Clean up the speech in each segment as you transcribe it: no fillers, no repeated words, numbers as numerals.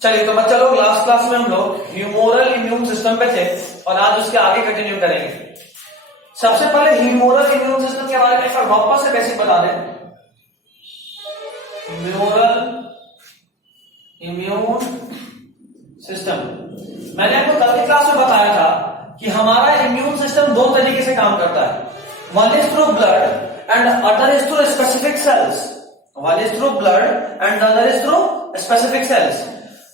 चलिए तो बच्चा लोग, लास्ट क्लास में हम लोग ह्यूमोरल इम्यून सिस्टम पे थे और आज उसके आगे कंटिन्यू करेंगे। सबसे पहले ह्यूमोरल इम्यून सिस्टम के बारे में एक बार वापस से बेसिक बता दें। ह्यूमोरल इम्यून सिस्टम, मैंने आपको कल की क्लास में बताया था कि हमारा इम्यून सिस्टम दो तरीके से काम करता है। One is through blood and other is through specific sales. One is through blood and other is through specific sales.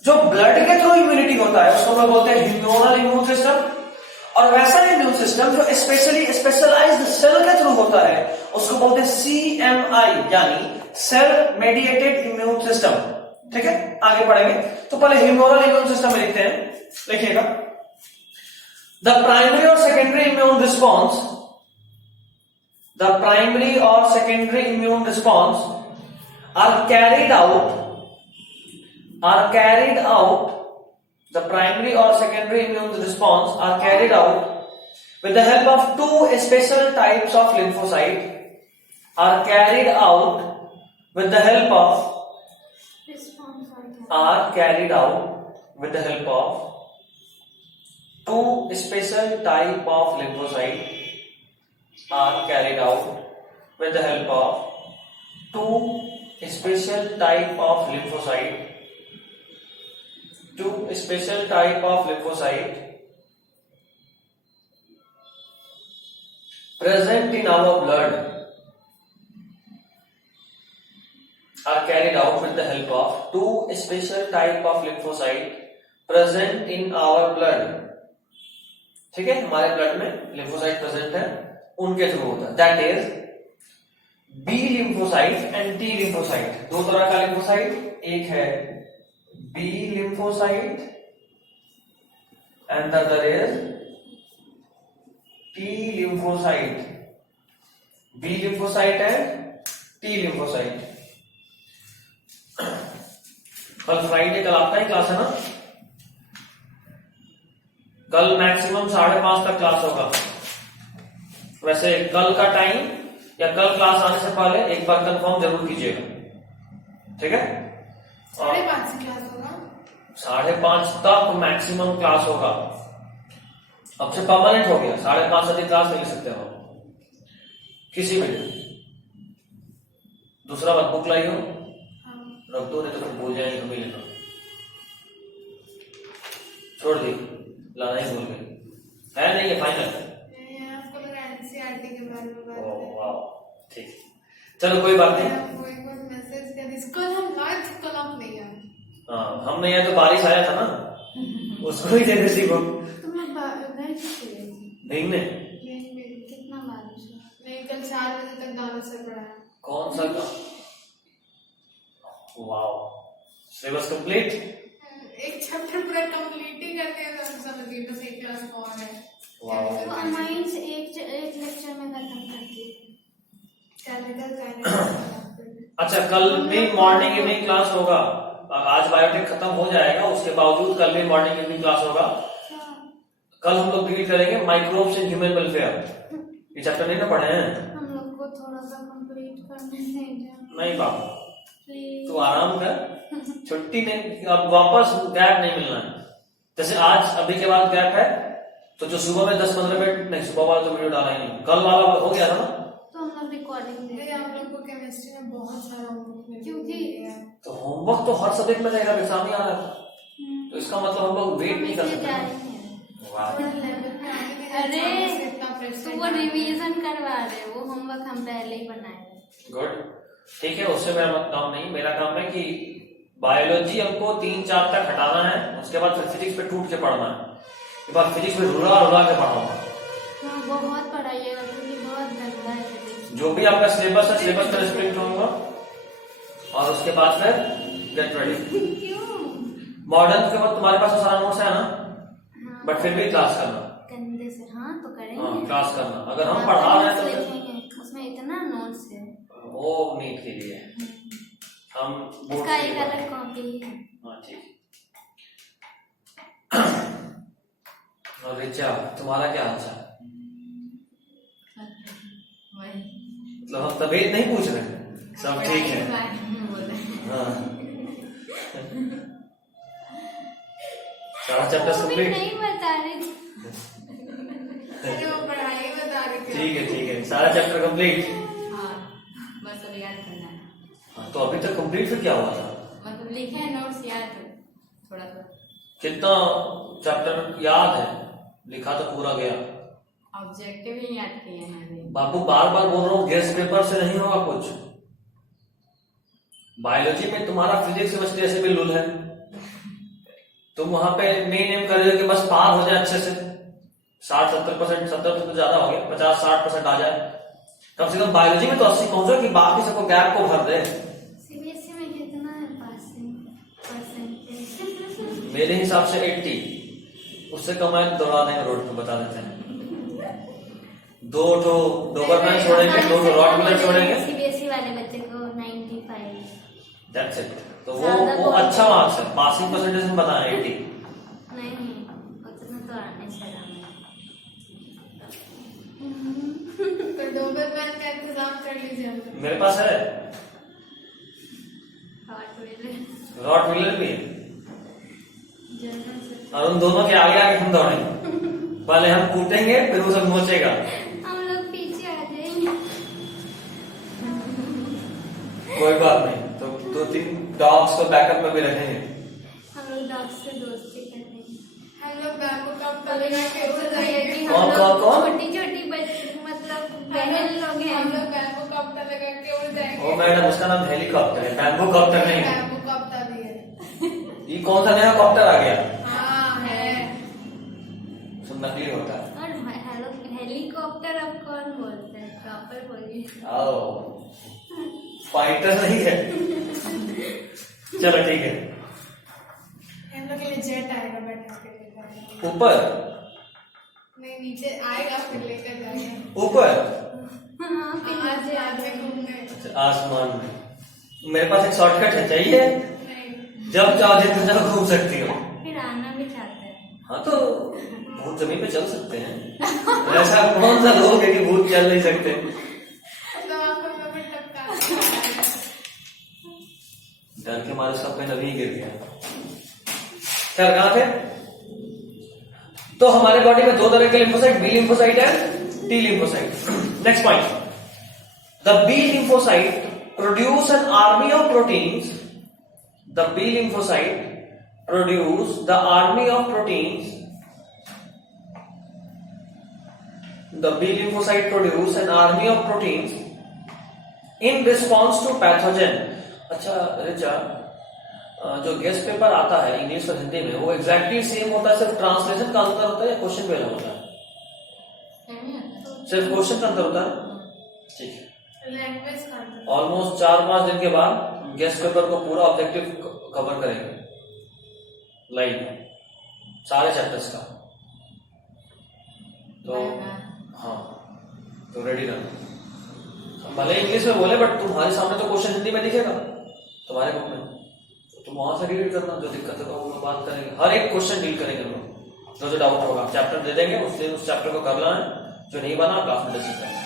जो ब्लड के थ्रू इम्यूनिटी होता है उसको हम बोलते हैं ह्यूमोरल इम्यून सिस्टम, और वैसा इम्यून सिस्टम जो स्पेशली स्पेशलाइज्ड सेल के थ्रू होता है उसको बोलते हैं CMI, यानी सेल मेडिएटेड इम्यून सिस्टम। ठीक है, आगे पढ़ेंगे। तो पहले ह्यूमोरल इम्यून सिस्टम में लिखते हैं, लिखिएगा। द प्राइमरी और secondary immune response, the primary और secondary immune response are carried out, the primary or secondary immune response are carried out with the help of two special types of lymphocyte, are carried out with the help of two special type of lymphocyte, are carried out with the help of two special type of lymphocyte, two special type of lymphocyte present in our blood, are carried out with the help of two special type of lymphocyte present in our blood। ठीक है, हमारे blood में lymphocyte present है, उनके through होता है। That is B lymphocyte and T lymphocyte. दो तरह का लिम्फोसाइट, एक है B lymphocyte and the other is T lymphocyte। B lymphocyte and T lymphocyte। कल फ्राइडे, कल आपका ही क्लास है ना? कल मैक्सिमम 5:30 तक क्लास होगा। वैसे कल का टाइम या कल क्लास आने से पहले एक बार कंफर्म जरूर कीजिएगा, ठीक है? 5:30 से क्लास होगा, 5:30 तक मैक्सिमम क्लास होगा। अब से परमानेंट हो गया, 5:30 से क्लास नहीं ले सकते हो किसी में। दूसरा बात, बुक लाई हो, रख दो, नहीं तो फिर भूल जाएंगे, कभी लेना छोड़ दी, लाना ही भूल गए। है नहीं, ये फाइनल है। आपको लगा NCERT के बारे में बात करें। वाह, ठीक, चलो कोई बात नहीं। आपको एक बार मैसेज कर दी, कल हम लाए थे, कल आप नहीं आए। हाँ, हम नहीं आए तो बारिश आया था ना, उसको ही दे देती को। भीगने कितना बारिश है? नहीं, कल 4 बजे तक गाँव से पड़ा है। कौन सा गाँव? Wow, syllabus complete. एक चैप्टर पूरा कंप्लीट ही करते हैं तो समझिए बस एक क्लास और है। वाओ, अमाइंस एक लेक्चर में खत्म करती है। अच्छा, कल भी मॉर्निंग इवनिंग क्लास होगा। आज बायोटेक खत्म हो जाएगा, उसके बावजूद कल भी मॉर्निंग इवनिंग क्लास होगा। कल हम लोग डील करेंगे माइक्रोब्स इन ह्यूमन वेलफेयर। ये चैप्टर नहीं ना पढ़े हैं हम लोग को थोड़ा सा कंप्लीट करने दीजिए। नहीं बाबू, तू आराम कर, छुट्टी नहीं, अब वापस गैप नहीं मिलना है। जैसे आज अभी के बाद गैप है तो जो सुबह में 10-15 मिनट नहीं, सुबह वाला तो वीडियो डाला ही नहीं, कल वाला हो गया था ना, तो हम लोग रिकॉर्डिंग मेरे आप लोग को केमिस्ट्री में बहुत सारा होमवर्क, क्योंकि तो होमवर्क तो हर सब्जेक्ट में रहेगा, एग्जाम ही आ रहा था, तो इसका मतलब हम लोग वेट नहीं कर सकते। अरे तो वो रिवीजन करवा रहे, वो होमवर्क हम पहले ही बनाए। गुड, ठीक है, उससे मेरा काम नहीं। मेरा काम है कि बायोलॉजी हमको 3-4 तक हटाना है, उसके बाद फिर फिजिक्स पे टूट के पढ़ना है। एक बार फिजिक्स में रुला के पढ़ाऊंगा। हाँ, बहुत पढ़ाइएगा क्योंकि बहुत गंदा है फिजिक्स। जो भी आपका सिलेबस है, सिलेबस पर रिस्ट्रिक्ट होऊंगा और उसके बाद फिर गेट रेडी। क्यों? मॉडर्न के बाद तुम्हारे पास तो सारा नोट्स है ना, हाँ, बट फिर भी क्लास करना, गंदे से। हाँ तो करेंगे। हाँ, क्लास करना। अगर हम पढ़ा रहे हैं तो लिखेंगे, उसमें इतना नोट्स है। वो नीट के लिए हम इसका एक अलग कॉपी है। हाँ, ठीक। और रिचा, तुम्हारा क्या हाल चाल? मतलब हम तबीयत नहीं पूछ रहे, सब ठीक है? हाँ, सारा चैप्टर वो भी कंप्लीट। नहीं बता रही थी। अरे वो पढ़ाई बता रही थी। ठीक है, सारा चैप्टर कंप्लीट। हाँ, बस अब याद करना है। हाँ, तो अभी तक कंप्लीट फिर क्या हुआ था? मतलब लिखे हैं नोट्स याद है थोड़ा थोड़ा। कितना चैप्टर याद है? लिखा तो पूरा गया। ऑब्जेक्टिव ही याद किए हैं अभी। बाबू बार बार बोल रहा हूँ, गेस्ट पेपर से नहीं होगा कुछ। बायोलॉजी में तुम्हारा फिजिक्स केमिस्ट्री ऐसे भी लूल है, तुम वहां पे मेन एम कर रहे हो कि बस पार हो जाए अच्छे से, 60-70%, 70% ज्यादा हो गया, 50-60% आ जाए। कम से कम बायोलॉजी में तो 80 पहुंचो कि बाकी सबको गैप को भर दे। सीबीएसई में कितना है पासिंग परसेंटेज? मेरे हिसाब से 80, उससे कम है दौड़ा देंगे रोड पे, बता देते हैं। 2 डोबरमैन छोड़ेंगे, 2 रॉटविलर छोड़ेंगे, सीबीएसई वाले बच्चे को 95। That's it. तो वो अच्छा मार्क्स है, पासिंग परसेंटेज में बताएं 80। नहीं, उतना तो आने चला तो डोबरमैन का इंतजाम कर लीजिए हम लोग। मेरे पास है, रॉटविलर भी है, और उन दोनों के आगे आगे हम दौड़ेंगे। पहले हम कूटेंगे, फिर वो सब नोचेगा। हम लोग पीछे आ जाएंगे। कोई बात नहीं, तो 2-3 डॉग्स को बैकअप में भी रखेंगे। हम लोग डॉग से दोस्ती करेंगे। हम लोग बैम्बू कप तलेगा के उड़ जाएंगे। कौन? छोटी छोटी मतलब बहन लोग हैं। हम लोग बैम्बू कप तलेगा के उड़ जाएंगे। ओ मैडम, उसका नाम हेलीकॉप्टर है, बैम्बू कॉप्टर नहीं है। बैम्बू कप भी है। ये कौन सा नया कॉप्टर आ गया? हाँ है। सब नकली होता है। और हेलो हेलीकॉप्टर अब कौन बोलते हैं? प्रॉपर बोलिए। आओ, फाइटर नहीं है। चलो ठीक है। हम लोग के लिए जेट आएगा बैठा के लेकर। ऊपर नहीं, नीचे आएगा फिर लेकर जाएगा। ऊपर हाँ, फिर आज आज में घूमने। अच्छा, आसमान में। मेरे पास एक शॉर्टकट है, चाहिए? नहीं, जब चाहो जितना चाहो घूम सकती हो। फिर आना भी चाहते हैं। हाँ तो भूत जमीन पे चल सकते हैं। ऐसा कौन सा लोग है कि भूत चल नहीं सकते? तो आपको मैं टपका। डर के मारे उसका पेन अभी गिर गया। खैर, कहां थे? तो हमारे बॉडी में 2 तरह के lymphocyte, B lymphocyte and T lymphocyte. Next point, the B lymphocyte produce an army of proteins. The B lymphocyte produce the army of proteins. The B lymphocyte produce an army of proteins in response to pathogen. अच्छा रिचा, जो guest paper आता है English और हिंदी में, वो exactly same होता है, सिर्फ ट्रांसलेशन का अंतर होता है या क्वेश्चन पे होता है? सिर्फ क्वेश्चन का अंतर होता है। ठीक है, लैंग्वेज का अंतर। ऑलमोस्ट 4-5 दिन के बाद गेस्ट पेपर को पूरा ऑब्जेक्टिव कवर करेंगे, लाइव सारे चैप्टर्स का। तो हाँ, तो रेडी रहना। भले इंग्लिश में बोले, बट तुम्हारे सामने तो क्वेश्चन हिंदी में दिखेगा तुम्हारे बुक में, तो तुम वहां से रीड करना। जो दिक्कत होगा वो बात करेंगे, हर एक क्वेश्चन डील करेंगे हम लोग। जो डाउट होगा चैप्टर दे देंगे, उस दिन उस चैप्टर को करना है, जो नहीं बना क्लास में डिस्कस करना है।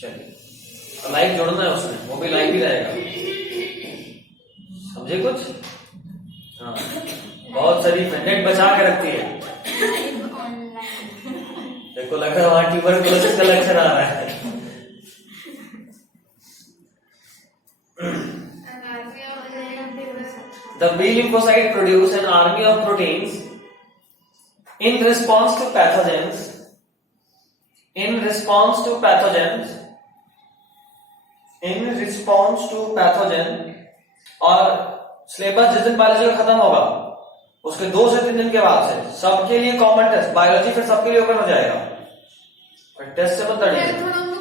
चलिए, लाइव जोड़ना है उसमें, वो भी लाइव ही रहेगा। समझे कुछ? हाँ, बहुत सारी नेट बचा के रखती है। देखो, लग रहा है वहां ट्यूबरकुलोसिस का लक्षण आ रहा है। The B lymphocyte produce an army of proteins in response to pathogens. In response to pathogen, और सिलेबस जिस दिन बायोलॉजी का खत्म होगा उसके 2 से 3 दिन के बाद से सबके लिए कॉमन टेस्ट, बायोलॉजी फिर सबके लिए ओपन हो जाएगा। फिर टेस्ट से बता दीजिए, थोड़ा हमको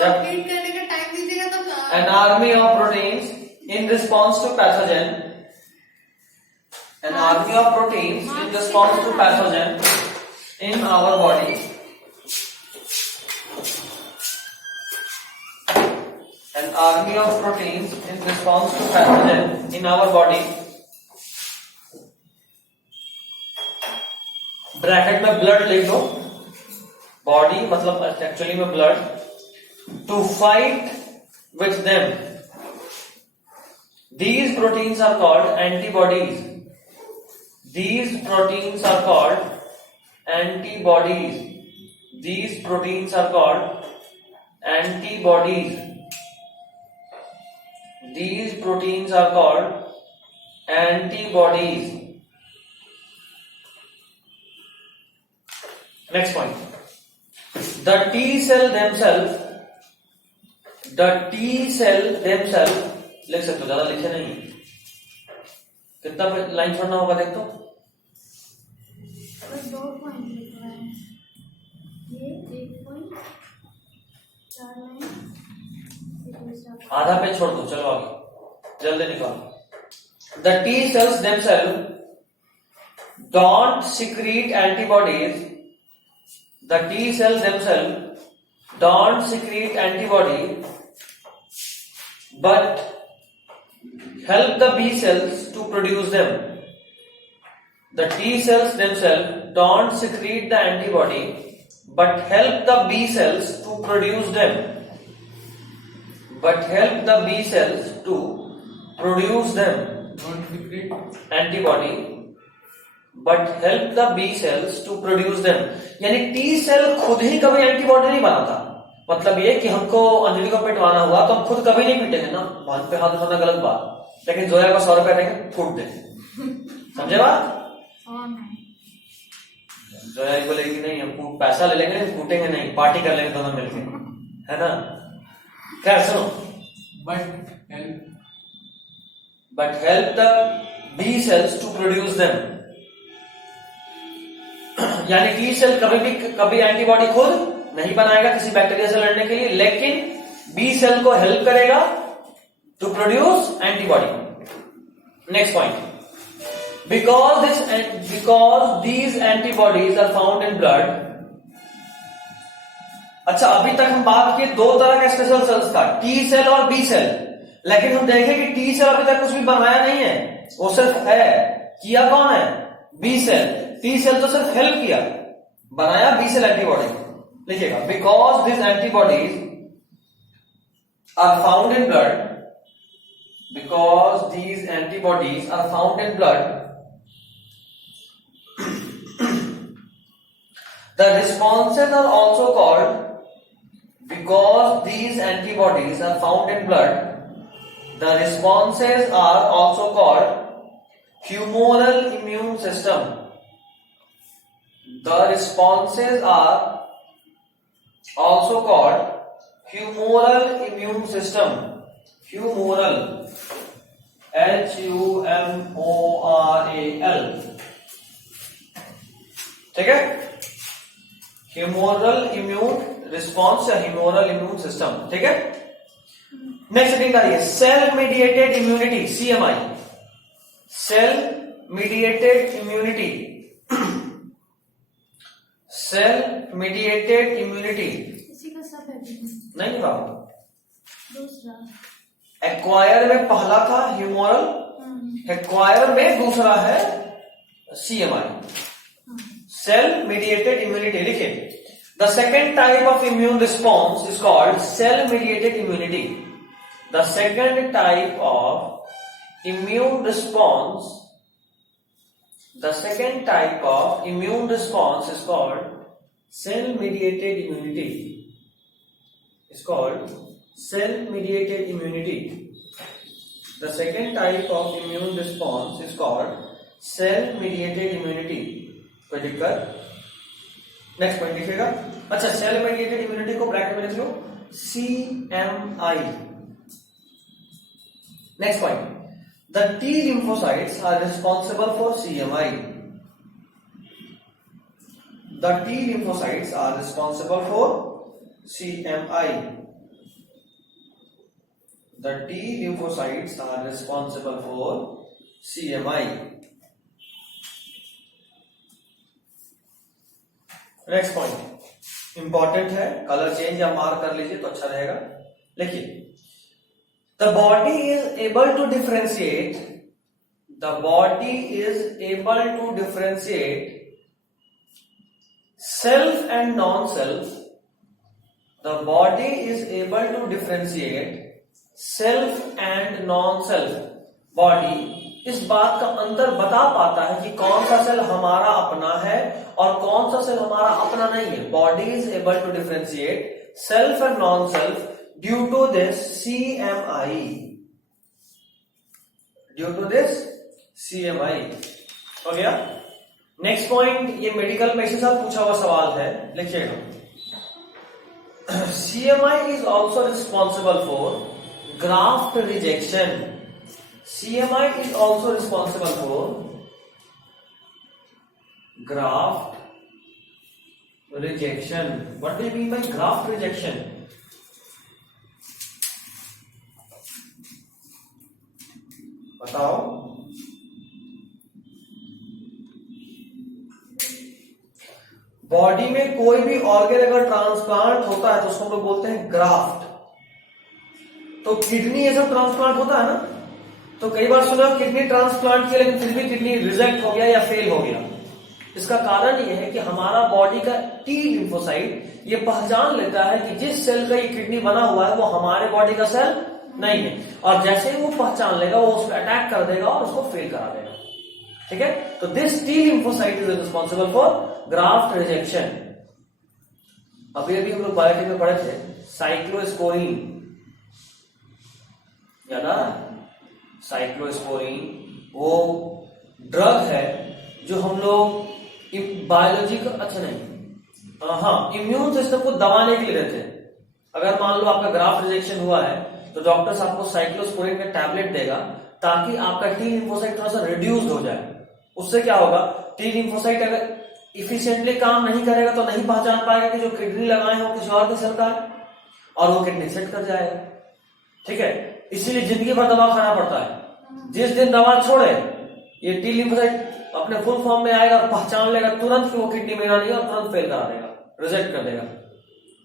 कंप्लीट करने का टाइम दीजिएगा तब ना। an army of proteins in response to pathogen, an army of proteins in response to pathogen in our body, an army of proteins in response to pathogen in our body, bracket में blood लिख दो, body मतलब actually में blood, to fight with them. These proteins are called antibodies. These proteins are called antibodies. These proteins are called antibodies. These proteins are called antibodies. Next point. The T cell themselves लिख सकते हो, ज्यादा लिखे नहीं, कितना line छोड़ना होगा देख तो। बस 2 पॉइंट लिख रहा है, ये 1 पॉइंट 4 लाइन, आधा पेज छोड़ दो, चलो आगे जल्दी निकालो। The T cells themselves don't secrete antibodies. The T cells themselves don't secrete antibody, but help the B cells to produce them. The T cells themselves don't secrete the antibody, but help the B cells to produce them. But help the B cells to produce them. Don't secrete Antibody, but help the B cells to produce them. यानी T cell खुद ही कभी antibody नहीं बनाता। मतलब ये कि हमको अंजलि को पिटवाना हुआ तो हम खुद कभी नहीं पीटेंगे ना, मान पे हाथ उठाना गलत बात, लेकिन जोया को 100 रुपए देंगे, फूट देंगे। समझे बात? जोया बोलेगी नहीं हम पैसा ले लेंगे, फूटेंगे नहीं, पार्टी कर लेंगे दोनों मिलकर, है ना। खैर सुनो, but help the B cells to produce them. यानी T सेल कभी एंटीबॉडी खुद नहीं बनाएगा किसी बैक्टीरिया से लड़ने के लिए, लेकिन B सेल को हेल्प करेगा to produce antibody. Next point, because these antibodies are found in blood. अच्छा, अभी तक हम बात किए 2 तरह के स्पेशल सेल्स का, T सेल और B सेल, लेकिन हम देखें कि T सेल अभी तक कुछ भी बनाया नहीं है, वो सिर्फ है, किया कौन है? B cell. T सेल तो सिर्फ हेल्प किया, बनाया B सेल एंटीबॉडी। लिखिएगा, because these antibodies are found in blood, because these antibodies are found in blood, the responses are also called, because these antibodies are found in blood, the responses are also called humoral immune system. The responses are also called humoral immune system. Humoral, HUMORAL, ठीक है? Humoral immune response या humoral immune system, ठीक है। Next setting आ रही है cell mediated immunity, CMI, cell mediated immunity. Cell mediated immunity इसी का सब है नहीं बाबू, दूसरा एक्वायर में पहला था ह्यूमोरल, एक्वायर में दूसरा है CMI, सेल मीडिएटेड इम्यूनिटी। लिखिए, the second type of immune response is called cell mediated immunity. The second type of immune response, the second type of immune response is called cell mediated immunity, is called cell mediated immunity. The second type of immune response is called cell mediated immunity. कोई दिक्कत? Next point लिखिएगा। अच्छा, cell mediated immunity को bracket में लिख लो, CMI। Next point, the T lymphocytes are responsible for CMI. The T lymphocytes are responsible for CMI. The T lymphocytes are responsible for CMI. Next point important है, colour change या mark कर लीजिए तो अच्छा रहेगा। लिखिए, the body is able to differentiate, the body is able to differentiate self and non self, the body is able to differentiate self and non-self. Body इस बात का अंतर बता पाता है कि कौन सा सेल हमारा अपना है और कौन सा सेल हमारा अपना नहीं है। Body is able to differentiate self and non self due to this CMI, due to this CMI। हो गया। नेक्स्ट पॉइंट, ये मेडिकल में से सब पूछा हुआ सवाल है, लिखिएगा। CMI is also responsible for graft rejection. CMI is also responsible for graft rejection. What do you mean by graft rejection? बताओ। बॉडी में कोई भी ऑर्गन अगर ट्रांसप्लांट होता है तो उसको हम लोग बोलते हैं ग्राफ्ट। तो किडनी ये सब ट्रांसप्लांट होता है ना, तो कई बार सुना किडनी ट्रांसप्लांट किया लेकिन फिर भी किडनी रिजेक्ट हो गया या फेल हो गया। इसका कारण ये है कि हमारा बॉडी का T लिम्फोसाइट ये पहचान लेता है कि जिस सेल का ये किडनी बना हुआ है वो हमारे बॉडी का सेल नहीं है, और जैसे ही वो पहचान लेगा वो उस पर अटैक कर देगा और उसको फेल करा देगा। ठीक है, तो this T lymphocyte is responsible for graft rejection. अभी अभी हम लोग बायोलॉजी में पढ़े थे साइक्लोस्पोरिन, याद आ रहा है? साइक्लोस्पोरिन वो ड्रग है जो हम लोग बायोलॉजी का, अच्छा नहीं, हाँ, इम्यून सिस्टम को दबाने के लिए देते हैं। अगर मान लो आपका ग्राफ्ट रिजेक्शन हुआ है तो डॉक्टर्स आपको साइक्लोस्पोरिन का टैबलेट देगा ताकि आपका T लिम्फोसाइट थोड़ा सा रिड्यूस हो जाए। उससे क्या होगा, T लिम्फोसाइट अगर इफिशिएंटली काम नहीं करेगा तो नहीं पहचान पाएगा कि जो किडनी लगाए हो किसी और के सेल का है और वो किडनी सेट कर जाएगा। ठीक है, इसीलिए जिंदगी भर दवा खाना पड़ता है। जिस दिन दवा छोड़े ये T लिम्फोसाइट अपने फुल फॉर्म में आएगा, पहचान लेगा तुरंत कि वो किडनी मेरा नहीं है और तुरंत फेल करा देगा, रिजेक्ट कर देगा।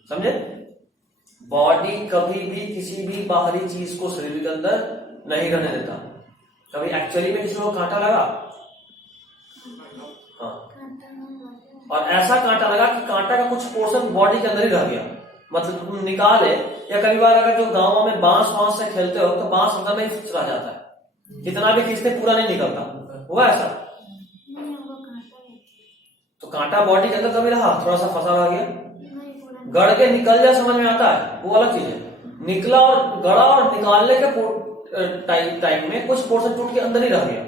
समझे? बॉडी कभी भी किसी भी बाहरी चीज को शरीर के अंदर नहीं रहने देता। कभी एक्चुअली में किसी को कांटा लगा, हाँ, और ऐसा कांटा लगा कि कांटा का कुछ पोर्शन बॉडी के अंदर ही रह गया, मतलब तुम निकाले, या कई बार अगर जो गांवों में बांस से खेलते हो तो बांस अंदर में ही चला जाता है, कितना भी खींचते पूरा नहीं निकलता, हुआ ऐसा? तो कांटा बॉडी के अंदर कभी रहा, थोड़ा सा फंसा रह गया, गड़ के निकल जाए समझ में आता है, वो अलग चीज है। निकला और गड़ा और निकालने के टाइम में कुछ पोर्शन टूट के अंदर ही रह गया।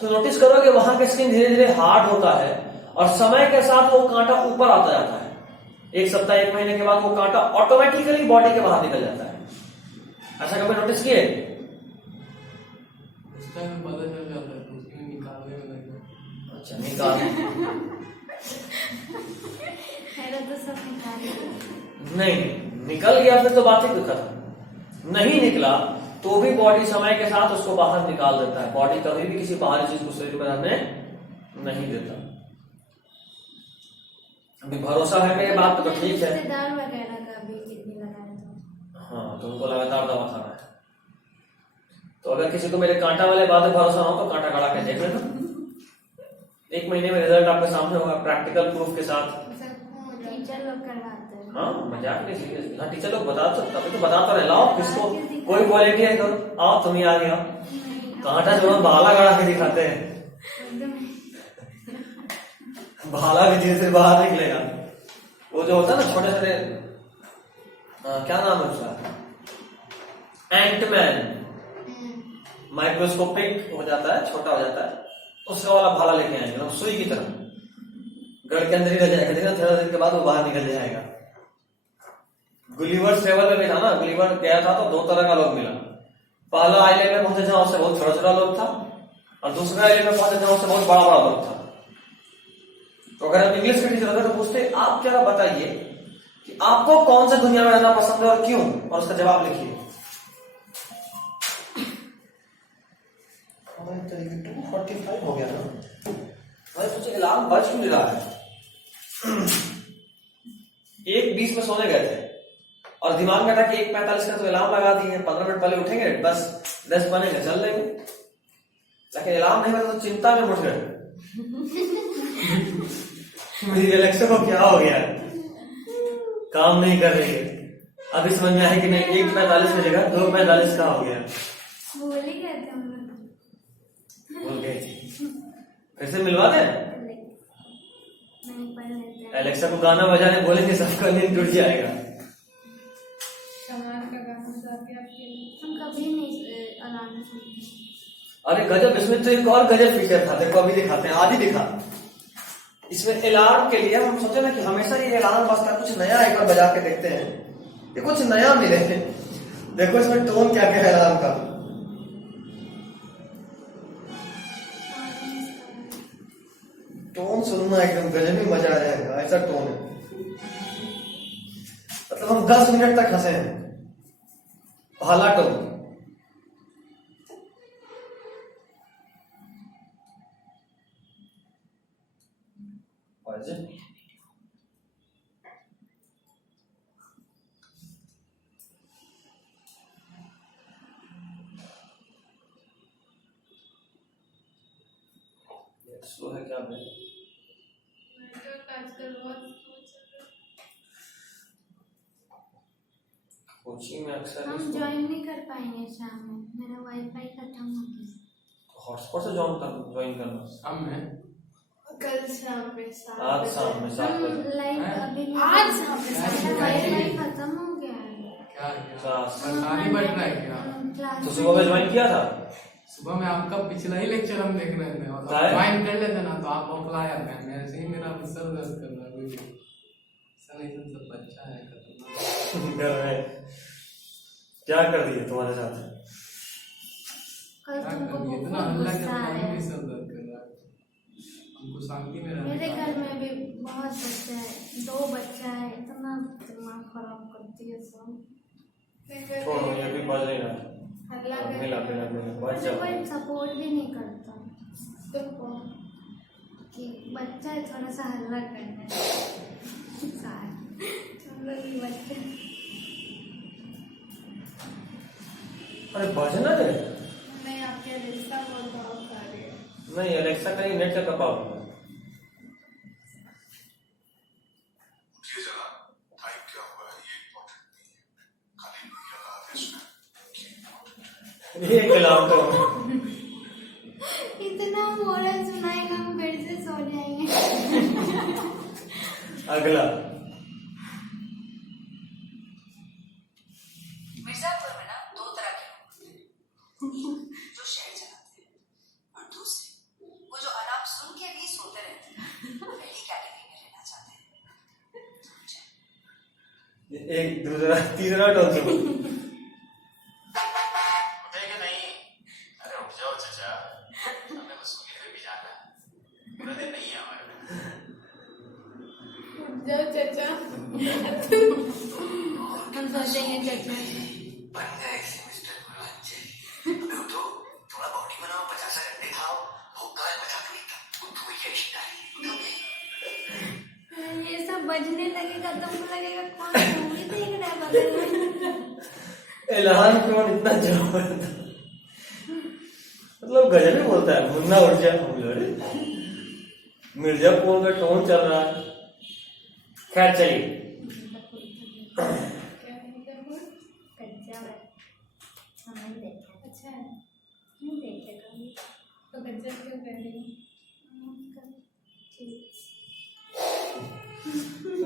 तो नोटिस करो कि वहां के स्किन धीरे धीरे हार्ड होता है और समय के साथ वो कांटा ऊपर आता जाता है। एक सप्ताह एक महीने के बाद वो कांटा ऑटोमेटिकली बॉडी के बाहर निकल जाता है। ऐसा कभी नोटिस किए? अच्छा, निकाल नहीं निकल गया फिर तो बात ही खत्म। नहीं निकला तो भी बॉडी समय के साथ उसको बाहर निकाल देता है। बॉडी कभी भी किसी बाहरी चीज को शरीर में रहने नहीं देता। अभी भरोसा है मेरी बात तो ठीक है। हाँ, तो उनको लगातार दवा खाना है। तो अगर किसी को मेरे कांटा वाले बात में भरोसा हो तो कांटा गड़ा के देख लेना, 1 महीने में रिजल्ट आपके सामने होगा प्रैक्टिकल प्रूफ के साथ। टीचर लोग करवाते हैं। हाँ, मजाक नहीं, सीरियस। हाँ, टीचर लोग बता तो तभी तो बताता रहे, लाओ किसको कोई वॉलेंटियर करो, आओ तुम ही आ गया, कांटा जो भाला गड़ा के दिखाते हैं, भाला भी धीरे से बाहर निकलेगा। वो जो होता है ना छोटे छोटे, क्या नाम है उसका, एंटमैन, माइक्रोस्कोपिक हो जाता है, छोटा हो जाता है, उसका वाला भाला लेके आएंगे, सुई की तरह गड़ के अंदर ही रह जाएगा, देखना थोड़ा देर के बाद वो बाहर निकल जाएगा। गुलिवर ट्रेवल में भी था ना, गुलिवर गया था तो 2 तरह का लोग मिला। पहला आइलैंड में पहुंचे जहां उससे बहुत छोटा छोटा लोग था, और दूसरा आइलैंड में पहुंचे जहां उससे बहुत बड़ा बड़ा लोग था। तो अगर आप इंग्लिश के टीचर होते तो पूछते आप क्या बताइए कि आपको कौन सा दुनिया में रहना पसंद है और क्यों, और उसका जवाब लिखिए। 2:45 हो गया ना, मैं सोचा अलार्म बज क्यों नहीं रहा है। 1:20 में सोने गए थे और दिमाग में था कि 1:45 का तो अलार्म लगा दिए हैं, 15 मिनट पहले उठेंगे, बस 10 बनेंगे चल लेंगे, लेकिन अलार्म नहीं बना तो चिंता में उठ गए। मेरी एलेक्सा को क्या हो गया, काम नहीं कर रही है। अभी समझ में आया कि नहीं, 1:45 की जगह 2:45 का हो गया। भूल ही गए थे हम लोग। फिर से मिलवा दें? नहीं पढ़ लेते हैं। एलेक्सा को गाना बजाने बोलेंगे, सबका नींद टूट जाएगा। शमाल का गाना जाके आपके लिए हम कभी नहीं अलार्म सुनते। अरे गजब, इसमें तो एक और गजब फीचर था, देखो अभी दिखाते हैं, आज ही दिखा। इसमें अलार्म के लिए हम सोचे ना कि हमेशा ये अलार्म बजता, कुछ नया एक बार बजा के देखते हैं, ये कुछ नया मिले। देखो इसमें टोन क्या क्या है अलार्म का। टोन सुनना एकदम गजब ही मजा आ जाएगा, ऐसा टोन है, मतलब हम 10 मिनट तक हंसे हैं। भाला टोन। स्लो है क्या भाई? नेटवर्क आजकल बहुत स्लो चल रहा है। कोचिंग में अक्सर हम ज्वाइन नहीं कर पाएंगे शाम में, मेरा वाईफाई खत्म हो गया। हॉटस्पॉट से ज्वाइन करना शाम में, कल शाम में 7 आज शाम में 7 बजे। हम लाइव अभी नहीं- आज शाम में 7 मेरा बजे। वाईफाई खत्म हो गया है। क्या अच्छा, सरकारी बढ़ रहा है क्या? क्लास तो सुबह में ज्वाइन किया था? सुबह में आपका पिछला ही लेक्चर हम देख रहे थे, क्या है? ज्वाइन कर लेते ना तो आप ऑफलाइन आते हैं। ऐसे ही मेरा सर दर्द कर रहा है, कोई सर नहीं, सब बच्चा है खतरनाक। डर है। क्या कर दिए तुम्हारे साथ? कल क्या तुमको करिए, बहुत इतना हल्ला गुस्सा करता है, आया। भी सर दर्द कर रहा है। हमको शांति में रहना मेरे चाहिए। घर में भी बहुत बच्चा है, 2 बच्चा है, इतना दिमाग खराब करती है सब। छोड़ो, ये भी बज नहीं रहा। हल्ला मिला मिला मिला, बच मुझे जाओ। कोई सपोर्ट भी नहीं करता तुमको कि बच्चा है, थोड़ा सा हल्ला करना है। हम लोग ही बच्चे। अरे बजना है। नहीं, आपके रिश्ता बहुत भाव खा रही है। नहीं, एलेक्सा का ही नेट का कपाव है। ये जरा टाइप क्या हुआ है ये इम्पोर्टेंट नहीं है, खाली भैया का आदेश है कि इम्पोर्टेंट है। ये कलाम तो इतना मोरल सुनाएगा, हम फिर से सो जाएंगे। अगला। मिर्जापुर में ना 2 तरह के लोग होते हैं, जो शहर चलाते हैं और दूसरे वो जो आराम सुन के भी सोते रहते हैं, पहली कैटेगरी में रहना चाहते हैं। समझे? एक दूसरा तीसरा टोन सुनो। उठेगा नहीं? अरे उठ जाओ चाचा, हमें वसूली से भी जाना है, पूरा दिन नहीं है हमारे में। उठ जाओ चाचा। हम सोचेंगे चाचा बन गए मिस्टर मुरंजे। अबे उठो, थोड़ा बॉडी बनाओ, 50 घंटे खाओ, भूखा है मजाक नहीं था, उठो ये रिश्ता है। ये सब बजने लगेगा, तुमको लगेगा कौन मूवी देख रहा है बगल में। एलान टोन इतना जबरदस्त, मतलब गजब ही बोलता है। मुन्ना उठ जा, मिर्जापुर का टोन चल रहा है। खैर चलिए, क्या है कच्चा है, हमने देखा। अच्छा है, नहीं देखे कभी। तो गज्जल क्यों कर रही हो?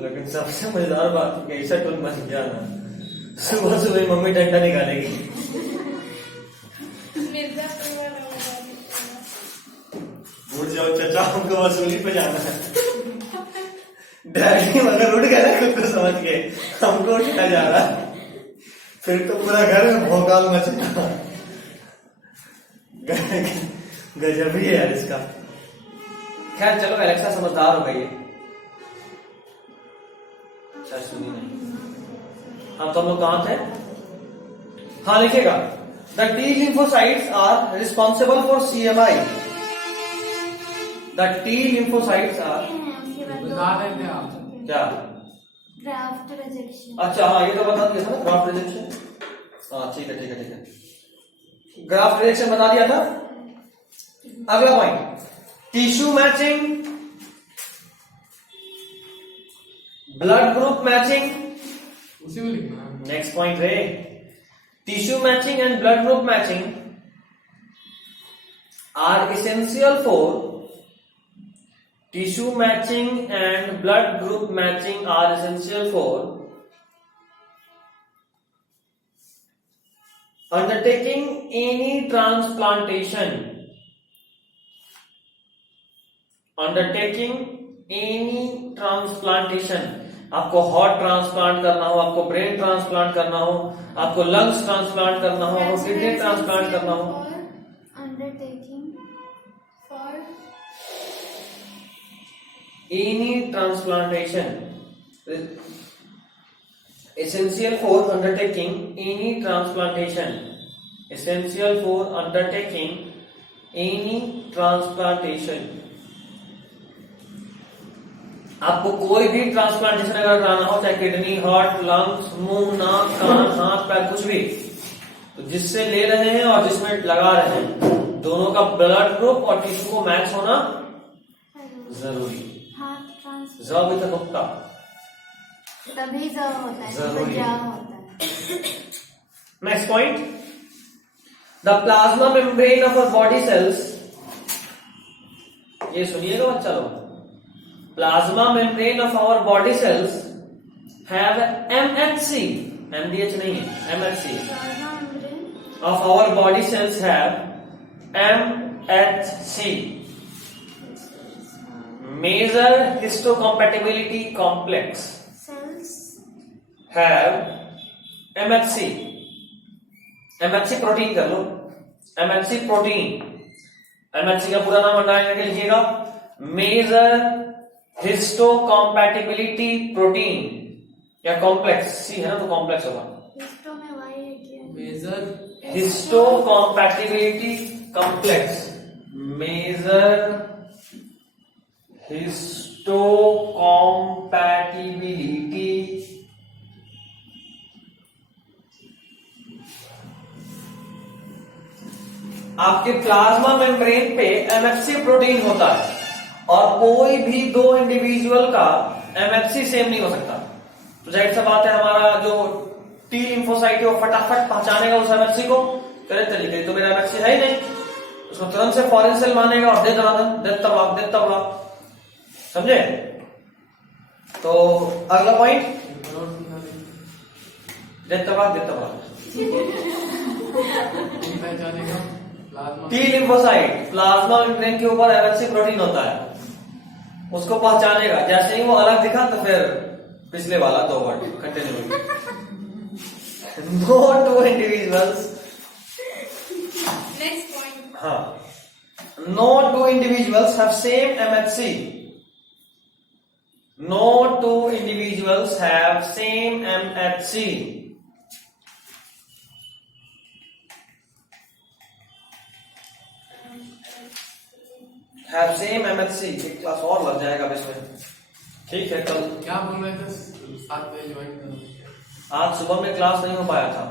लेकिन सबसे मजेदार बात कि ऐसा टोन बन गया ना, सुबह सुबह मम्मी डंडा निकालेगी। मिर्जापुर वाला होगा। उठ जाओ चाचा, हमको वसूली पे जाना है। डैडी अगर उठ गए ना खुद को समझ के, हमको उठाया जा रहा है, फिर तो पूरा घर में भौकाल मचेगा। गजब ही है यार इसका। खैर चलो, एलेक्सा समझदार हो गई है। अच्छा सुनी नहीं। हाँ तो हम लोग कहाँ थे? हाँ लिखेगा, the T lymphocytes are responsible for CMI. The T lymphocytes are उसके बाद बता रहे थे आप। क्या? Graft rejection. अच्छा हाँ, ये तो बता दिया था ना, ग्राफ्ट रिजेक्शन। हाँ ठीक है ठीक है ठीक है, ग्राफ्ट रिजेक्शन बता दिया था। अगला point, tissue matching, blood group matching. उसी में लिखना है। नेक्स्ट पॉइंट है, tissue matching and blood group matching are essential for tissue matching and blood group matching are essential for undertaking any transplantation. Undertaking any transplantation. आपको heart transplant करना हो, आपको brain transplant करना हो, आपको लंग्स ट्रांसप्लांट करना हो, आपको किडनी ट्रांसप्लांट करना हो. Undertaking For Any transplantation. Essential for undertaking any transplantation. Essential for undertaking any transplantation. आपको कोई भी ट्रांसप्लांटेशन अगर कराना हो, चाहे किडनी, हार्ट, लंग्स, मुंह, नाक, कान, हाथ, पैर, कुछ भी, तो जिससे ले रहे हैं और जिसमें लगा रहे हैं, दोनों का ब्लड ग्रुप और टिश्यू को मैच होना जरूरी. हाथ ट्रांसफर जब भी तक होता तभी ज होता है, जरूरी. जा होता है. Next point. The plasma membrane of our body cells. ये सुनिएगा बच्चा लोग. Plasma membrane of our body cells have MHC. MDH नहीं है, MHC. Plasma membrane Of our body cells have MHC. Major histocompatibility complex cells have MHC. MHC protein कर लो. MHC protein. MHC का पूरा नाम अंडरलाइन करके लिखिएगा. मेजर हिस्टोकॉम्पैटिबिलिटी प्रोटीन या कॉम्प्लेक्स. सी है ना, तो कॉम्प्लेक्स होगा. हिस्टो में वाई है क्या? Major histocompatibility complex. Major histocompatibility आपके प्लाज्मा मेम्ब्रेन पे एमएफसी प्रोटीन होता है और कोई भी दो इंडिविजुअल का एमएफसी सेम नहीं हो सकता. तो जाहिर सा बात है, हमारा जो टी लिम्फोसाइट है वो फटाफट पहचानेगा उस एमएफसी को. करे तरीके तो मेरा एमएफसी है ही नहीं, उसको तुरंत से फॉरेन सेल मानेगा और दे तबाह. समझे? तो अगला पॉइंट, दे तबाह. पहचानेगा plasma T lymphocyte plasma membrane के ऊपर एमएफसी प्रोटीन होता है, उसको पहचानेगा. जैसे ही वो अलग दिखा तो फिर पिछले वाला 2 word continue. No two individuals. next point. हाँ, no two individuals have same MHC. No two individuals have same MHC. Have same MHC. एक क्लास और लग जाएगा अब इसमें. ठीक है, कल क्या बोल रहे थे? 7 बजे ज्वाइन करो. आज सुबह में क्लास नहीं हो पाया था,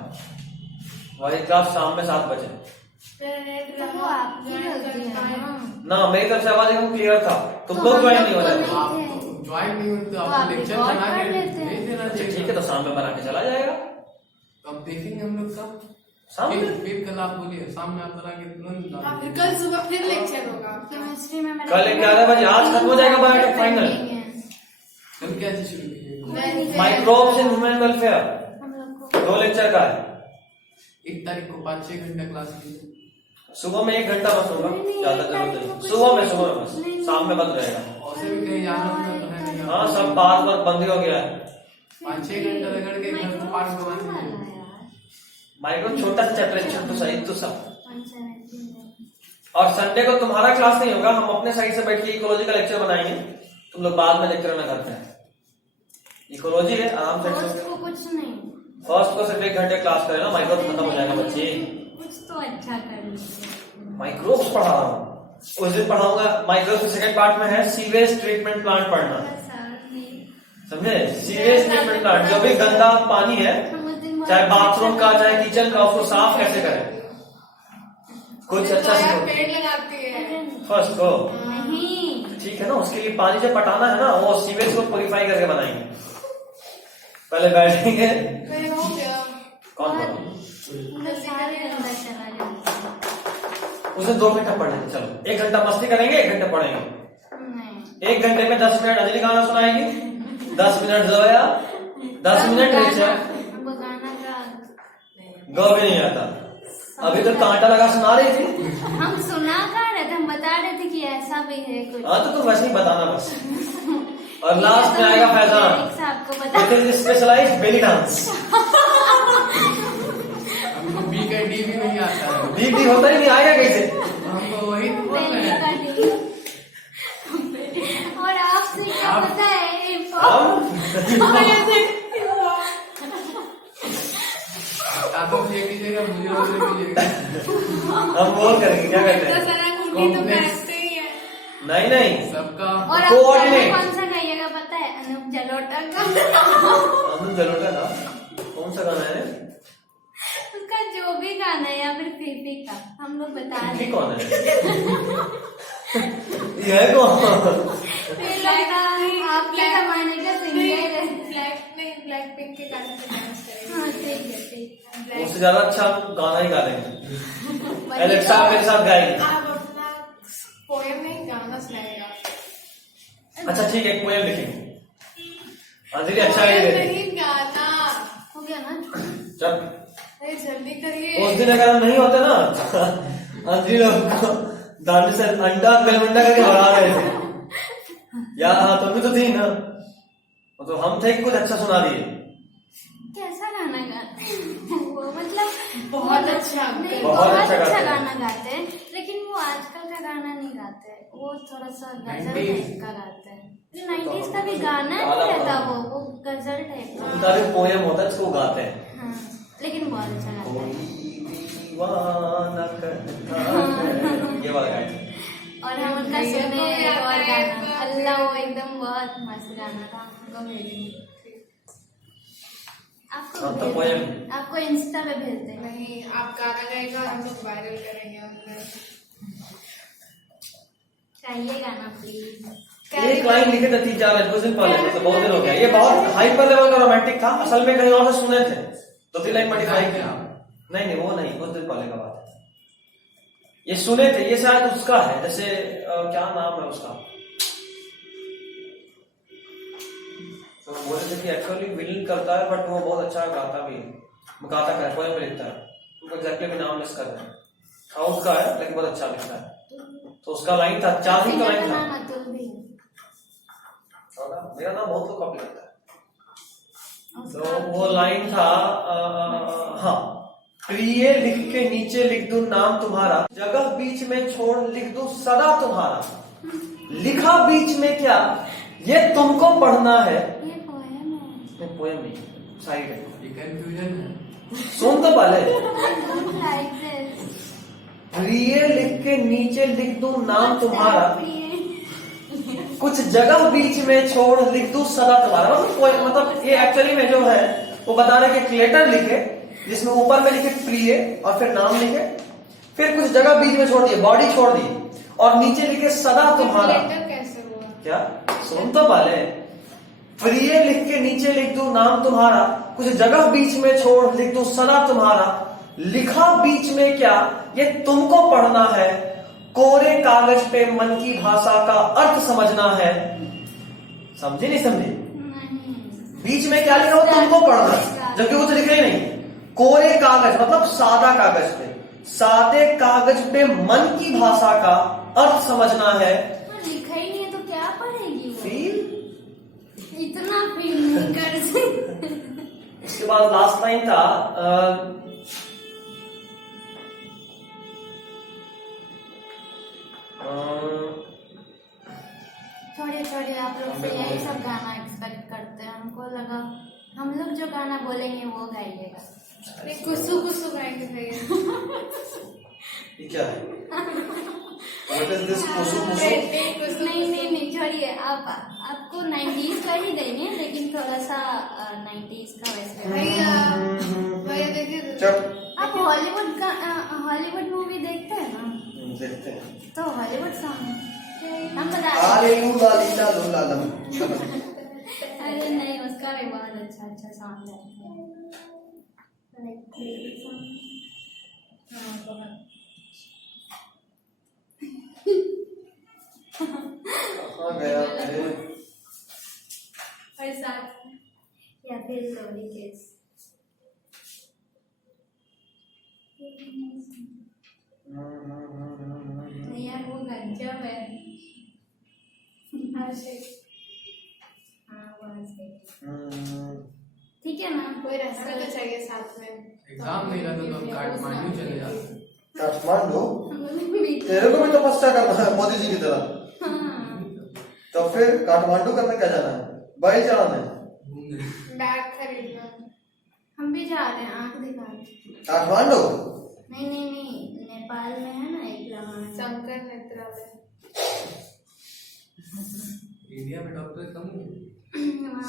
वही क्लास शाम में 7 बजे. तो वो आपकी गलती है ना. ना, मेरी तरफ से आवाज एकदम क्लियर था. तुम लोग ज्वाइन नहीं हो रहे थे. आप ज्वाइन नहीं होते, तो आपको आप लेक्चर रिकॉर्ड बना कर के लेते हैं. भेज देना चाहिए. ठीक है, तो शाम में बना के चला जाएगा. तो अब देखेंगे हम लोग कब. शाम में फिर कल आप बोलिए शाम में आप बना के तुरंत आप कल सुबह फिर लेक्चर होगा. केमिस्ट्री में मेरा कल 11 बजे. आज खत्म हो जाएगा बायोटेक फाइनल. कल क्या चीज शुरू कीजिएगा? माइक्रोब्स इन ह्यूमन वेलफेयर हम लोग को 2 लेक्चर का है. 1 तारीख को 5-6 घंटा क्लास कीजिए. सुबह में 1 घंटा बस होगा, ज्यादा जरूरत नहीं. सुबह में बस, शाम में बंद रहेगा. और से भी कहीं जाना होगा तो है नहीं. हाँ, सब पार्क पर बंद ही हो गया है. 5-6 घंटा रगड़ के घर को पार्क बना दीजिए. माइक्रो छोटा सा चैप्टर, छोटू सा, एक तो सब. 117 और संडे को तुम्हारा क्लास नहीं होगा, हम अपने साइड से बैठ के इकोलॉजी का लेक्चर बनाएंगे. तुम लोग बाद में लेक्चर ना करते हैं. इकोलॉजी है, आराम से. फर्स्ट को कुछ नहीं, फर्स्ट को सिर्फ 1 घंटे क्लास करें ना, माइक्रो खत्म हो जाएगा बच्चे. कुछ तो अच्छा कर लीजिए. माइक्रोब्स पढ़ा रहा हूँ, उस दिन पढ़ाऊंगा. माइक्रोब्स के सेकंड पार्ट में है सीवेज ट्रीटमेंट प्लांट पढ़ना. समझे? सीवेज ट्रीटमेंट प्लांट, जो भी गंदा पानी है, चाहे बाथरूम का चाहे किचन का, उसको साफ कैसे करें. कुछ अच्छा से पेड़ लगाते हैं. फर्स्ट को. नहीं, ठीक है ना, उसके लिए पानी जब पटाना है ना, वो सीवेज को प्योरीफाई करके बनाएंगे. पहले बैठेंगे. फिर हो गया. कौन पढ़ा? पूरा सारे अंदर चला जाता उसे 2 घंटा पढ़ेंगे. चलो 1 घंटा मस्ती करेंगे, 1 घंटा पढ़ेंगे. नहीं 1 घंटे में 10 मिनट अंजलि गाना सुनाएगी, 10 मिनट जोया, 10 मिनट रिचा। हमको गाना का गौ भी नहीं आता। अभी तो कांटा लगा सुना रही थी। हम सुना कर रहे थे, हम बता रहे थे कि ऐसा भी है कुछ। हाँ तो तुम वैसे ही बताना बस। और लास्ट में आएगा फैजान, आपको बता स्पेशलाइज्ड बेली डांस। हमको बी का डी भी नहीं आता है। डी होता ही नहीं, आएगा कैसे? हमको वही तो बोल रहे बेली हैं। का डी। और आपसे क्या आप- पता है आपको ये कीजिएगा, मुझे और ये कीजिएगा। हम बोल करेंगे, क्या करते तो हैं? सारा कुंडी तो Complex। बैठते ही है। नहीं नहीं, सबका और आप Coordinate। गाना कौन सा गाइएगा पता है? अनूप जलोटा का। हम जलोटा का कौन सा गाना है? उसका जो भी गाना है या फिर पीपी का हम लोग बता ये रहे कौन है? ये है कौन? आपके जमाने का सिंगर है। ब्लैक पिंक के गाने पे डांस करेंगे। हाँ ठीक है ठीक है। उससे ज्यादा अच्छा हम गाना ही गा देंगे। वही एलेक्सा तो- मेरे साथ गाएगी। आप अपना पोएम में गाना सुनाएगा। अच्छा ठीक है, पोएम लिखेंगे। अंजलि अच्छा ही पोएम दे। नहीं गाना। हो गया ना? जब अरे जल्दी करिए। उस दिन अगर हम नहीं होते ना, अंजलि लोग को दांडी से अंडा बेलमुंडा करके भगा रहे थे। यार हाँ, तुम भी तो थी ना। तो हम थे कि कुछ अच्छा सुना दिए। कैसा गाना गाते हैं वो? मतलब बहुत अच्छा। नहीं, बहुत बहुत अच्छा अच्छा गाते हैं। गाना गाते हैं, लेकिन वो आजकल का गाना नहीं गाते हैं। वो थोड़ा सा गजल 90s टाइप का गाते हैं। 90s का भी गाना नहीं रहता, वो गजल टाइप का। उनका भी पोएम होता है जिसको गाते हैं। हाँ, लेकिन बहुत अच्छा गाता है। दीवाना करता है। ये वाला गाना। और हम उनका भैया को सुने भी एक आता और है, गाना, बाप अल्लाह, रे। वो एकदम बहुत मस्त गाना था। आपको भेजेंगे। आपको हाँ, तो भेजते पोएम। हैं। आपको इंस्टा पे भेजते हैं। नहीं, आप गाना गाएगा और हम लोग वायरल करेंगे उधर। चाहिए गाना प्लीज। एक लाइन लिखे थे 3-4 कुछ दिन पहले, मतलब बहुत दिन हो गया। ये बहुत हाइपर लेवल का रोमांटिक था, असल में कहीं और से सुने थे। 2-3 लाइन मॉडिफाई किया। नहीं नहीं, वो नहीं, कुछ दिन पहले का बात है। ये सुने थे, ये शायद उसका है, जैसे क्या नाम है उसका, तो बोले थे कि एक्चुअली विलन करता है बट वो बहुत अच्छा गाता भी है, गाता है, पोएम में लिखता है। उनको एग्जैक्टली भी नाम मिस कर रहे हैं, साउथ का है लेकिन बहुत अच्छा लिखता है। तो उसका लाइन था, 4 दिन का सिंगर लाइन का था। नाम अतुल भी है। मेरा नाम बहुत लोग कॉपी करता है। उसका तो वो लाइन था, हाँ, प्रिय लिख के नीचे लिख दूं नाम तुम्हारा, जगह बीच में छोड़ लिख दूं सदा तुम्हारा, लिखा बीच में क्या ये तुमको पढ़ना है। ये पोएम है। ये पोएम नहीं, साइड है। ये कंफ्यूजन है। सुन तो पहले। I don't like this. प्रिय लिख के नीचे लिख दूं नाम तुम्हारा, प्रिय। कुछ जगह बीच में छोड़ लिख दूं सदा तुम्हारा। मतलब पोएम, मतलब ये एक्चुअली में जो है वो बता रहे कि एक लेटर लिखे जिसमें ऊपर में लिखे प्रिय और फिर नाम लिखे, फिर कुछ जगह बीच में छोड़ दिए, बॉडी छोड़ दी, और नीचे लिखे सदा तुम्हारा। लेटर कैसे हुआ? क्या? सुन तो पहले। प्रिय लिख के नीचे लिख दूं नाम तुम्हारा, कुछ जगह बीच में छोड़ लिख दूं सदा तुम्हारा, लिखा बीच में क्या ये तुमको पढ़ना है, कोरे कागज पे मन की भाषा का अर्थ समझना है। समझी नहीं समझी? नहीं। बीच में क्या लिखा हो तुमको पढ़ना है, जबकि वो तो लिखा ही नहीं। कोरे कागज मतलब सादा कागज पे, सादे कागज पे मन की भाषा का अर्थ समझना है। वो लिखा ही नहीं है तो क्या पढ़ेगी वो? फील। इतना फील नहीं कर सकती। उसके बाद लास्ट लाइन था, छोड़िए छोड़िए, आप लोग से यही सब गाना एक्सपेक्ट करते हैं। हमको लगा हम लोग जो गाना बोलेंगे वो गाइएगा। नहीं, कुसु कुसु गाएंगे भैया। ये क्या है? What is this? कुसु कुसु? कुसु नहीं नहीं नहीं, छोड़िए। आपको 90s का ही देंगे, लेकिन थोड़ा सा 90s का वैसे। भैया देखिए। चुप। आप हॉलीवुड मूवी देखते हैं ना? देखते हैं। तो हॉलीवुड सॉन्ग हम बता अरे नहीं, उसका भी बहुत अच्छा अच्छा सॉन्ग है। कहाँ गया मेरे? और साथ में या फिर लोरी केस। यार वो गजब है। हाँ वहाँ से ठीक है ना। कोई रास्ता तो चाहिए साथ में। एग्जाम नहीं रहता तो हम काठमांडू चले जाते। काठमांडू? तेरे को भी तपस्या करना है मोदी जी की तरह। तो फिर काठमांडू करने क्या जाना है? बैल चढ़ाने? बैग खरीदना। हम भी जा रहे हैं, आँख दिखा रहे। काठमांडू? नहीं नहीं नहीं, नेपाल में है ना एक जगह शंकर नेत्रालय। इंडिया में डॉक्टर कम है।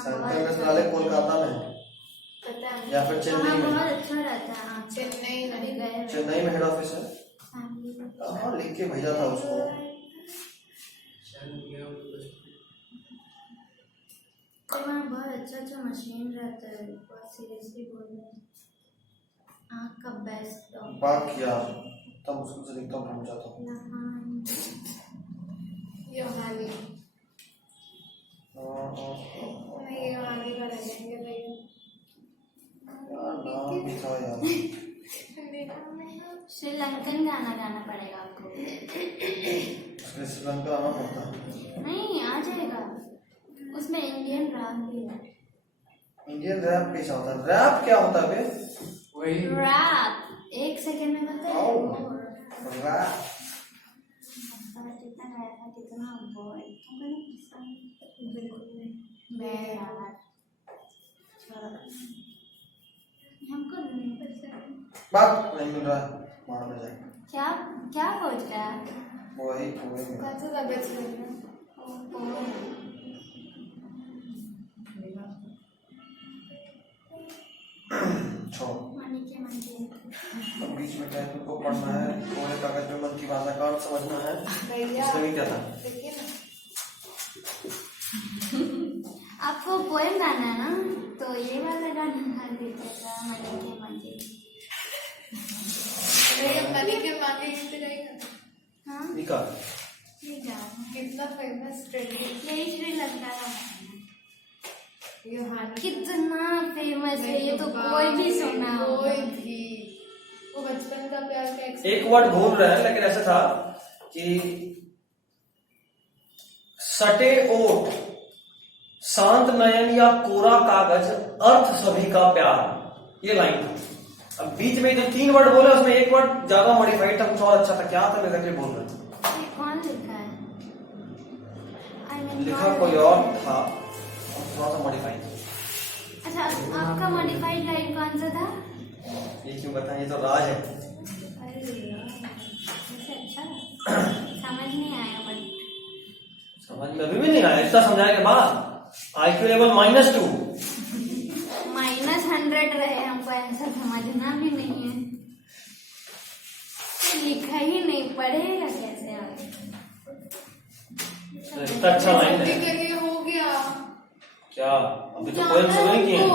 शंकर नेत्रालय कोलकाता में पता है या फिर चेन्नई वहाँ में? बहुत अच्छा रहता है। हाँ, चेन्नई अभी नहीं। गए हुए। चेन्नई में हेड ऑफिस है। फैमिली को। हाँ लिख के भेजा था उसको। शायद गया हो तो कुछ। तो वहाँ बहुत अच्छा अच्छा मशीन रहता है, बहुत सीरियसली बोल रहे हैं। आँख का बेस्ट डॉक्टर। बात किया तब मुश्किल से लिखता हूँ पहुँचा था। योहानी नहीं, योहानी का रहेंगे भैया। यार नाम भी था यार। श्रीलंकन गाना गाना पड़ेगा आपको। उसमें श्रीलंका आना पड़ता है। नहीं आ जाएगा, उसमें इंडियन राग भी है। इंडियन रैप कैसा होता है? रैप क्या होता है बे? वही रैप 1 सेकंड में बताए। आओ। रैप कितना गाया था, कितना बोल बिल्कुल मैं यार हमको नहीं पता। बात नहीं मिल रहा है, मार में जाए। क्या क्या खोज रहा है? वही पूरे में। कैसे तबियत लग रहा है? छोड़ो। मानी के अब बीच में क्या है, तुमको पढ़ना है कोरे कागज में मन की भाषा का अर्थ समझना है। भैया इसमें क्या था? देखिए ना, आपको पोएम गाना है ना, तो ये वाला गाना गा दीजिएगा। मनी के मंजे। भैया मनी के मांगे गीत गाएगा। हाँ निका ये गा रहा हूँ। कितना फेमस ट्रेंडिंग यही श्रीलंका का गाना है। योहानी। कितना फेमस है ये, तो कोई भी सुना होगा। कोई भी। वो बचपन का प्यार का एक वर्ड भूल रहे हैं, लेकिन ऐसा था कि सटे ओठ, शांत नयन या कोरा कागज, अर्थ सभी का प्यार। ये लाइन था। अब बीच में जो 3 वर्ड बोले उसमें एक वर्ड ज्यादा मॉडिफाइड था, कुछ और अच्छा था। क्या था मैं करके बोल रहा था? ये कौन लिखा है? लिखा कोई और था, थोड़ा सा मॉडिफाइड। अच्छा आपका मॉडिफाइड लाइन कौन सा था? ये क्यों बताएं, ये तो राज है। अरे यार, वैसे अच्छा था। समझ नहीं आया बट समझ में अभी भी नहीं आया, इतना समझाने के बाद। IQ level -2। -100 रहे, हमको ऐसा समझना भी नहीं है। लिखा ही नहीं, पढ़ेगा कैसे आगे? इतना अच्छा लाइन जल्दी है करिए, हो गया। क्या? अभी तो पोएम शुरू नहीं किए हैं।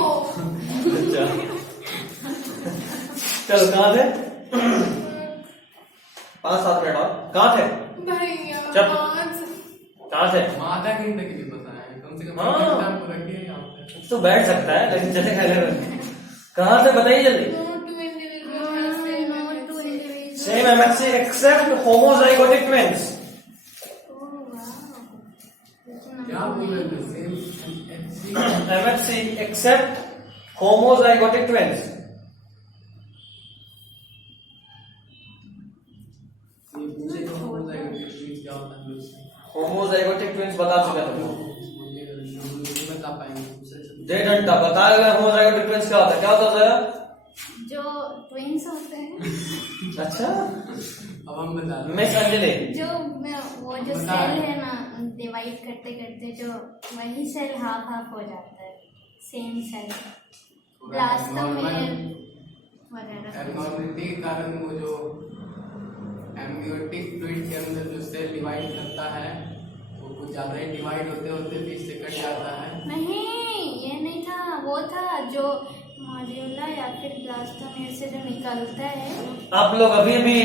चल कहाँ थे? 5-7 मिनट और। कहाँ थे? भैया चल। आज कहाँ थे? हम आधा घंटे के लिए पता है, कम से कम हाँ। घंटा हमको रखिए यहाँ पे। तो बैठ सकता है, लेकिन जैसे खाने कहाँ थे बताइए जल्दी। no to individual same No to MSc. individual. Same MSc except homozygotic twins. Oh, wow. क्या बोल रहे थे? Same MSc except homozygotic twins. ये पूछे तो हो जाएगा कि ट्वीट क्या होता है उससे। Homozygotic twins बता चुका तुमको। बोलिएगा, हम नहीं बता पाएंगे दूसरे से। 1.5 घंटा बताया गया homozygotic twins क्या होता है? क्या होता है? जो ट्विंस होते हैं, अच्छा अब हम बता रहे हैं। मिस अंजलि, जो वो जो बता सेल रहे। है ना, डिवाइड करते करते जो वही सेल हाफ हो जाता है, सेम सेल लास्ट में वगैरह। एबनॉर्मलिटी के कारण वो जो एम्बियोटिक फ्लूइड के अंदर जो सेल डिवाइड करता है वो कुछ ज्यादा ही डिवाइड होते होते बीच से कट जाता है। नहीं ये नहीं था, वो था जो मॉड्यूला या फिर ब्लास्टोमेर से जो निकलता है। आप लोग अभी अभी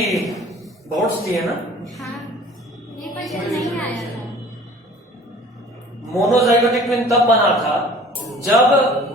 बोर्ड्स दिए ना? हाँ ये क्वेश्चन नहीं आया था। मोनोजाइगोटिक ट्विन तब बना था जब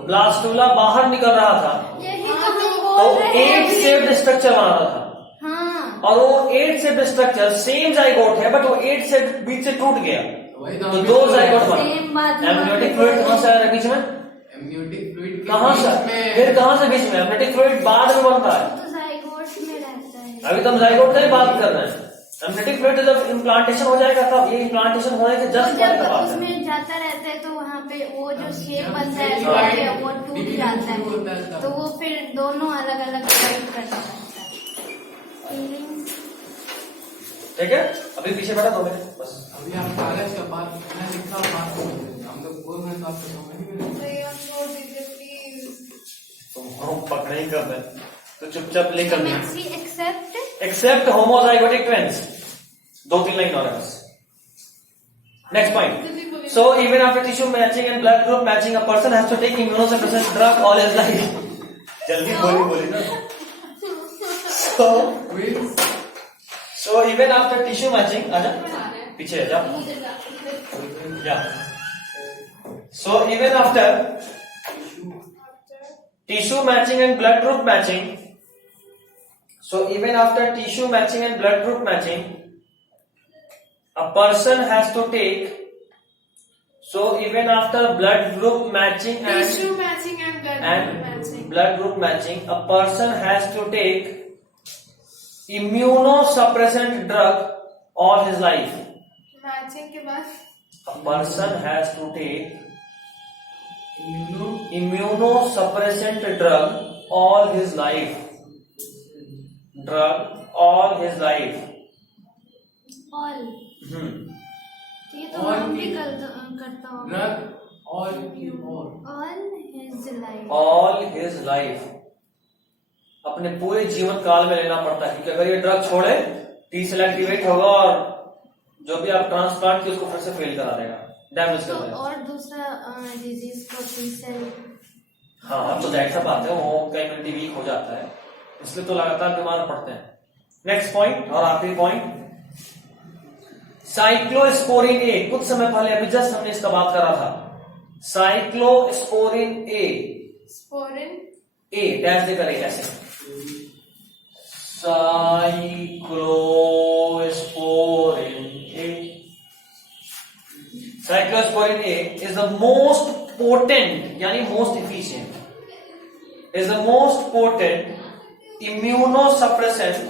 ब्लास्टुला बाहर निकल रहा था यही हाँ, तो हम तो तो बोल रहे हैं एट अभी। शेप्ड स्ट्रक्चर बना रहा था, हाँ, और वो eight shaped structure same zygote है, बट वो एट शेप बीच से टूट गया, वही तो हम भी दो बोल रहे हैं। जाइगोट बना। सेम बात एमनियोटिक फ्लूइड कहां से आ रहा है बीच में? एमनियोटिक फ्लूइड के कहां से? बीच में फिर कहां से बीच में? एमनियोटिक फ्लूइड बाद में बनता है, तो जाइगोट में रहता है। अभी तो हम जाइगोट की बात कर रहे हैं। एमनियोटिक फ्लूइड जब इम्प्लांटेशन हो जाएगा तब, ये इम्प्लांटेशन होने के तो जस्ट पहले जब का बात है। उसमें जाता रहता है तो वहाँ पे वो जो शेप बनता है हाँ। है वो टूट डिवीजन जाता शुरू होता है है, तब। तो वो फिर दोनों अलग अलग करना पड़ता है। Feelings? ठीक है, अभी पीछे बैठा 2 मिनट बस। अभी आप कागज का बात मैं लिखा बात कर रहे हैं। हम लोग बोल रहे हैं तो आपको समझ नहीं में भैया छोड़ दीजिए प्लीज। तुम हम पकड़े ही कर रहे, तो चुपचाप लिख कर MSc accept except homozygotic twins. 2-3 line और है बस। Next point, so even after tissue matching and blood group matching a person has to take immunosuppressant drug all his life. जल्दी बोली ना। So even after tissue matching, आजा पीछे जा, या so even after tissue matching and blood group matching, so even after tissue matching and blood group matching, a person has to take, so even after blood group matching Tissue matching and blood and matching. blood group matching, a person has to take immunosuppressant drug all his life. Matching के बाद A person has to take immuno immunosuppressant drug all his life. Drug all his life. all, ये तो All हम भी की- करता हूँ। Drug all की और all his life, All his life. अपने पूरे जीवन काल में लेना पड़ता है, क्योंकि अगर ये ड्रग छोड़े टी सेल एक्टिवेट होगा और जो भी आप ट्रांसप्लांट की उसको फिर से फेल करा देगा, डैमेज तो कर देगा। और दूसरा डिजीज को T-cell हाँ, तो जाहिर सा बात है वो का इम्यूनिटी वीक हो जाता है, इसलिए तो लगातार बीमार पड़ते हैं। नेक्स्ट पॉइंट और आखिरी पॉइंट, साइक्लोस्पोरिन ए। कुछ समय पहले अभी जस्ट हमने इसका बात करा था। साइक्लोस्पोरिन ए, स्पोरिन ए डैश देकर ए ऐसे, cyclosporin A. Cyclosporin A is the most potent यानी most efficient, is the most potent immunosuppressant,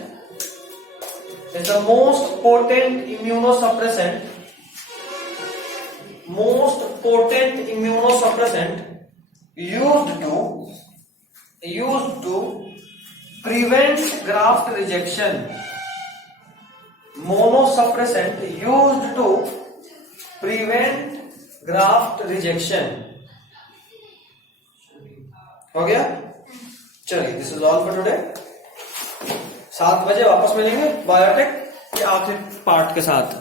is the most potent immunosuppressant used to prevent graft rejection. Monosuppressant used to prevent graft rejection. हो गया? चलिए, this is all for today. 7 बजे वापस मिलेंगे biotech के आखिरी part के साथ।